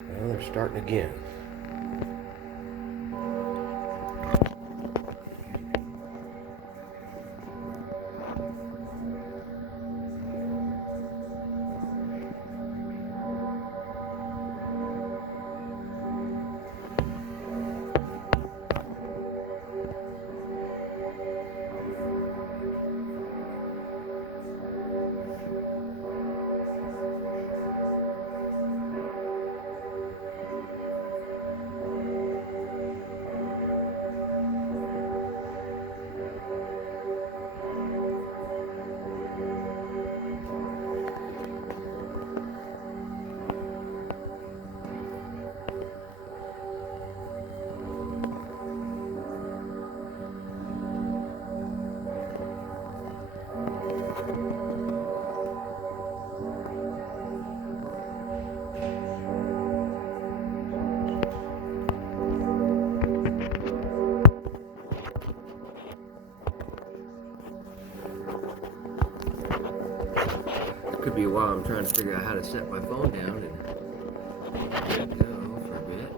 Well, they're starting again. Could be a while I'm trying to figure out how to set my phone down and let it go for a bit.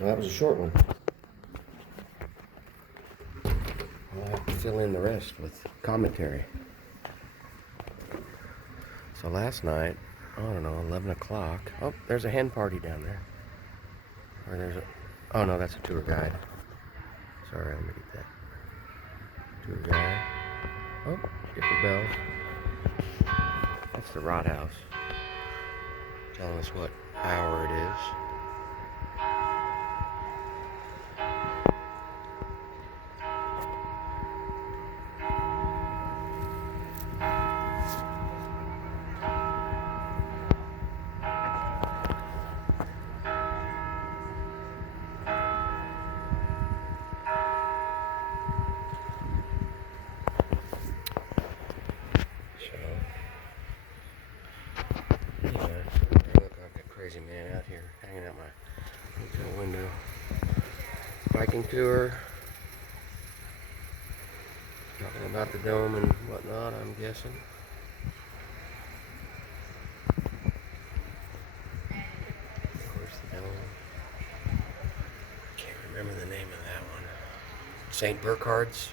Well, that was a short one. I'll have to fill in the rest with commentary. So last night, I don't know, 11 o'clock. Oh, there's a hen party down there. Or there's a... Oh, no, that's a tour guide. Sorry, let me get that. Tour guide. Oh, different bells. That's the Rot House. Telling us what hour it is. Crazy man out here hanging out my hotel window. Biking tour. Talking about the dome and whatnot, I'm guessing. Of course, the dome. Can't remember the name of that one. St. Burkhardt's,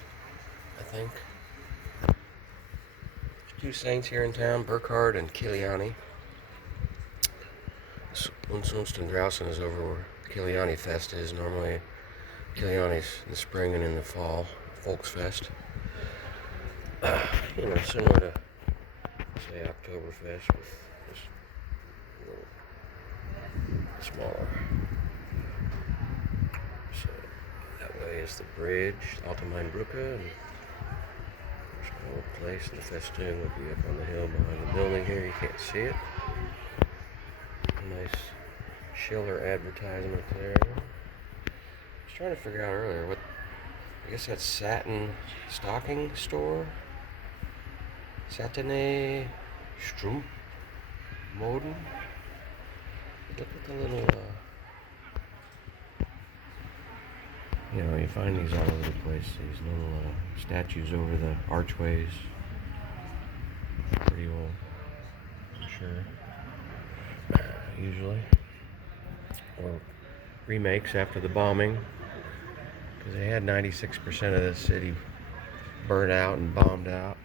I think. There's two saints here in town, Burkhard and Kiliani. Unsunsten Draußen is over where Kiliani Fest is. Normally, Kiliani's in the spring and in the fall, Volksfest. Similar to, say, Oktoberfest, with just a little smaller. So, that way is the bridge, Allgemeine Brücke, and there's an old place, and the festoon would be up on the hill behind the building here. You can't see it. Nice Schiller advertisement there. I was trying to figure out earlier what, I guess that's Satin Stocking Store. Satine Strumpfmoden. Look at the little, you know, you find these all over the place. These little statues over the archways. Pretty old, for sure. Usually. Or remakes after the bombing. Because they had 96% of the city burned out and bombed out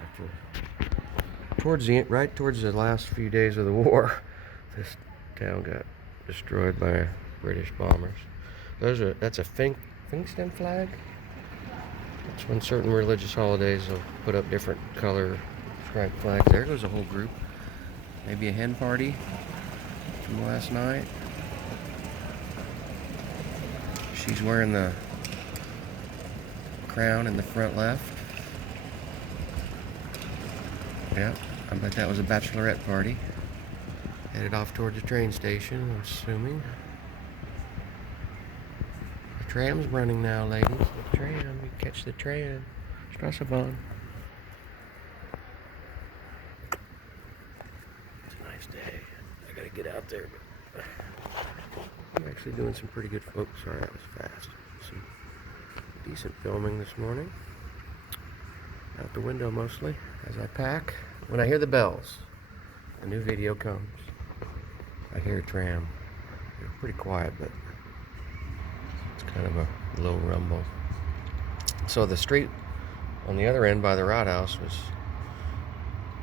after right towards the last few days of the war. This town got destroyed by British bombers. That's a Pfingsten flag. That's when certain religious holidays will put up different color striped flags. There goes a whole group. Maybe a hen party from last night. She's wearing the crown in the front left. Yep, I bet that was a bachelorette party. Headed off towards the train station, I'm assuming. The tram's running now, ladies. The tram, you catch the tram. Straßenbahn. It's a nice day. I gotta get out there, but I'm actually doing some pretty good folks. Sorry, that was fast. Some decent filming this morning. Out the window mostly as I pack. When I hear the bells, a new video comes. I hear a tram. They're pretty quiet, but it's kind of a low rumble. So the street on the other end by the Rathaus was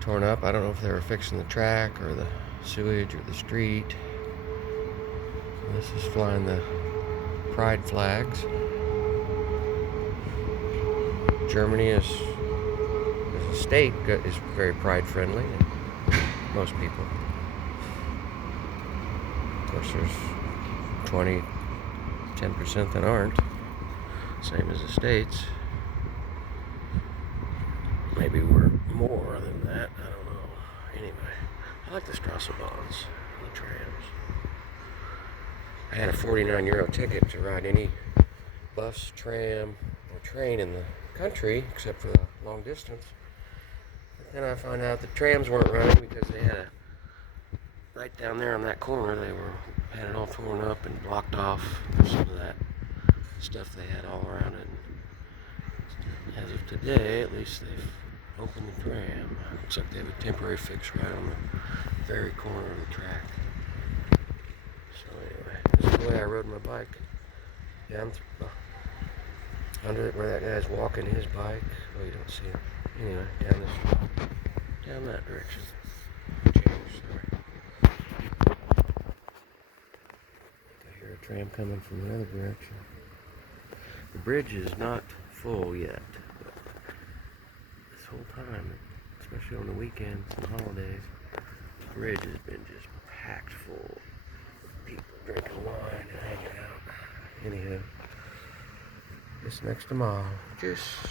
torn up. I don't know if they were fixing the track or the sewage or the street. This is flying the pride flags. Germany is, as a state, is very pride friendly. Most people. Of course, there's 10% that aren't. Same as the States. Maybe we're more than that. I don't know. Anyway, I like the Straßenbahns, the trams. I had a 49-euro ticket to ride any bus, tram, or train in the country, except for the long distance. But then I found out the trams weren't running because they had right down there on that corner, had it all torn up and blocked off some of that stuff they had all around it. As of today, at least they've opened the tram. Looks like they have a temporary fix right on the very corner of the track. So anyway, this is the way I rode my bike down under it where that guy's walking his bike. Oh, you don't see him. Anyway, down that direction. Sorry. I hear a tram coming from the other direction. The bridge is not full yet, but this whole time, especially on the weekends and holidays, the bridge has been just packed full. People drinking wine and hanging out. Anywho, this next mile, just